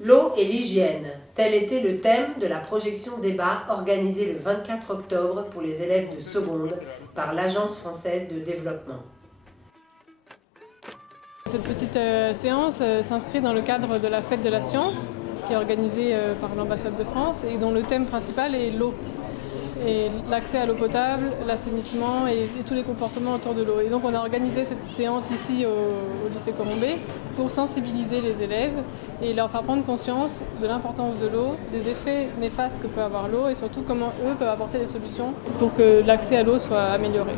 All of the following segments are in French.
L'eau et l'hygiène, tel était le thème de la projection débat organisée le 24 octobre pour les élèves de seconde par l'Agence française de développement. Cette petite séance s'inscrit dans le cadre de la Fête de la Science qui est organisée par l'ambassade de France et dont le thème principal est l'eau. Et l'accès à l'eau potable, l'assainissement et tous les comportements autour de l'eau. Et donc on a organisé cette séance ici au lycée Colombet pour sensibiliser les élèves et leur faire prendre conscience de l'importance de l'eau, des effets néfastes que peut avoir l'eau et surtout comment eux peuvent apporter des solutions pour que l'accès à l'eau soit amélioré.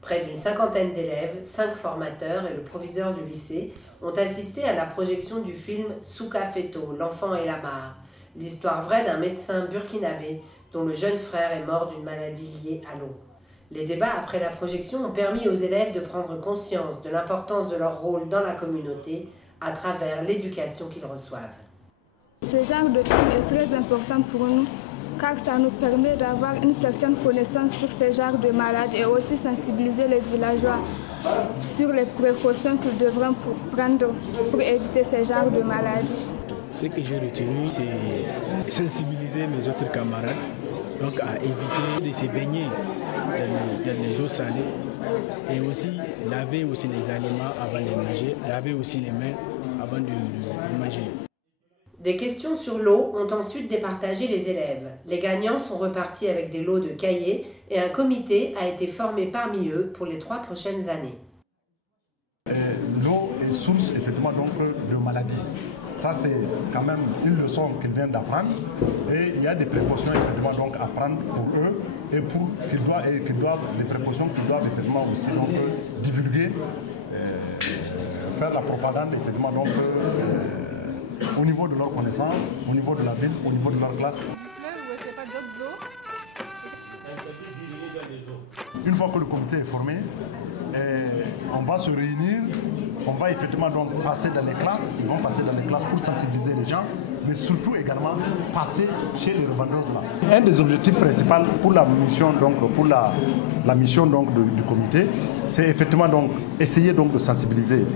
Près d'une cinquantaine d'élèves, 5 formateurs et le proviseur du lycée ont assisté à la projection du film Souka Feto, l'enfant et la mare, l'histoire vraie d'un médecin burkinabé dont le jeune frère est mort d'une maladie liée à l'eau. Les débats après la projection ont permis aux élèves de prendre conscience de l'importance de leur rôle dans la communauté à travers l'éducation qu'ils reçoivent. Ce genre de film est très important pour nous car ça nous permet d'avoir une certaine connaissance sur ce genre de maladies et aussi sensibiliser les villageois sur les précautions qu'ils devront prendre pour éviter ce genre de maladies. Ce que j'ai retenu, c'est sensibiliser mes autres camarades donc à éviter de se baigner dans les eaux salées et aussi laver aussi les aliments avant de manger, laver aussi les mains avant de manger. Des questions sur l'eau ont ensuite départagé les élèves. Les gagnants sont repartis avec des lots de cahiers et un comité a été formé parmi eux pour les 3 prochaines années. L'eau est source effectivement donc de maladies. Ça, c'est quand même une leçon qu'ils viennent d'apprendre. Et il y a des précautions effectivement donc à prendre pour eux et pour les précautions qu'ils doivent effectivement aussi donc divulguer, faire la propagande effectivement donc au niveau de leurs connaissances, au niveau de la ville, au niveau de leur classe. Une fois que le comité est formé, on va se réunir, on va effectivement donc passer dans les classes, ils vont passer dans les classes pour sensibiliser les gens, mais surtout également passer chez les revendeuses là. Un des objectifs principaux pour la mission donc la mission donc du comité, c'est effectivement donc essayer donc de sensibiliser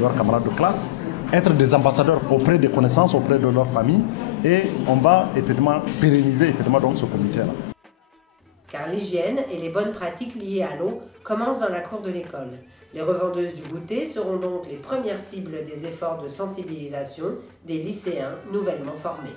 leurs camarades de classe, être des ambassadeurs auprès des connaissances, auprès de leur famille, et on va effectivement pérenniser effectivement donc ce comité là. Car l'hygiène et les bonnes pratiques liées à l'eau commencent dans la cour de l'école. Les revendeuses du goûter seront donc les premières cibles des efforts de sensibilisation des lycéens nouvellement formés.